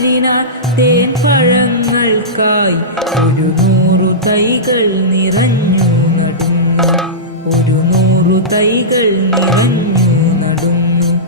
അഴകിനായി തേൻ പഴങ്ങൾക്കായി ഒരു നൂറു തൈകൾ നിറഞ്ഞു നടുന്നു ഒരു നൂറു തൈകൾ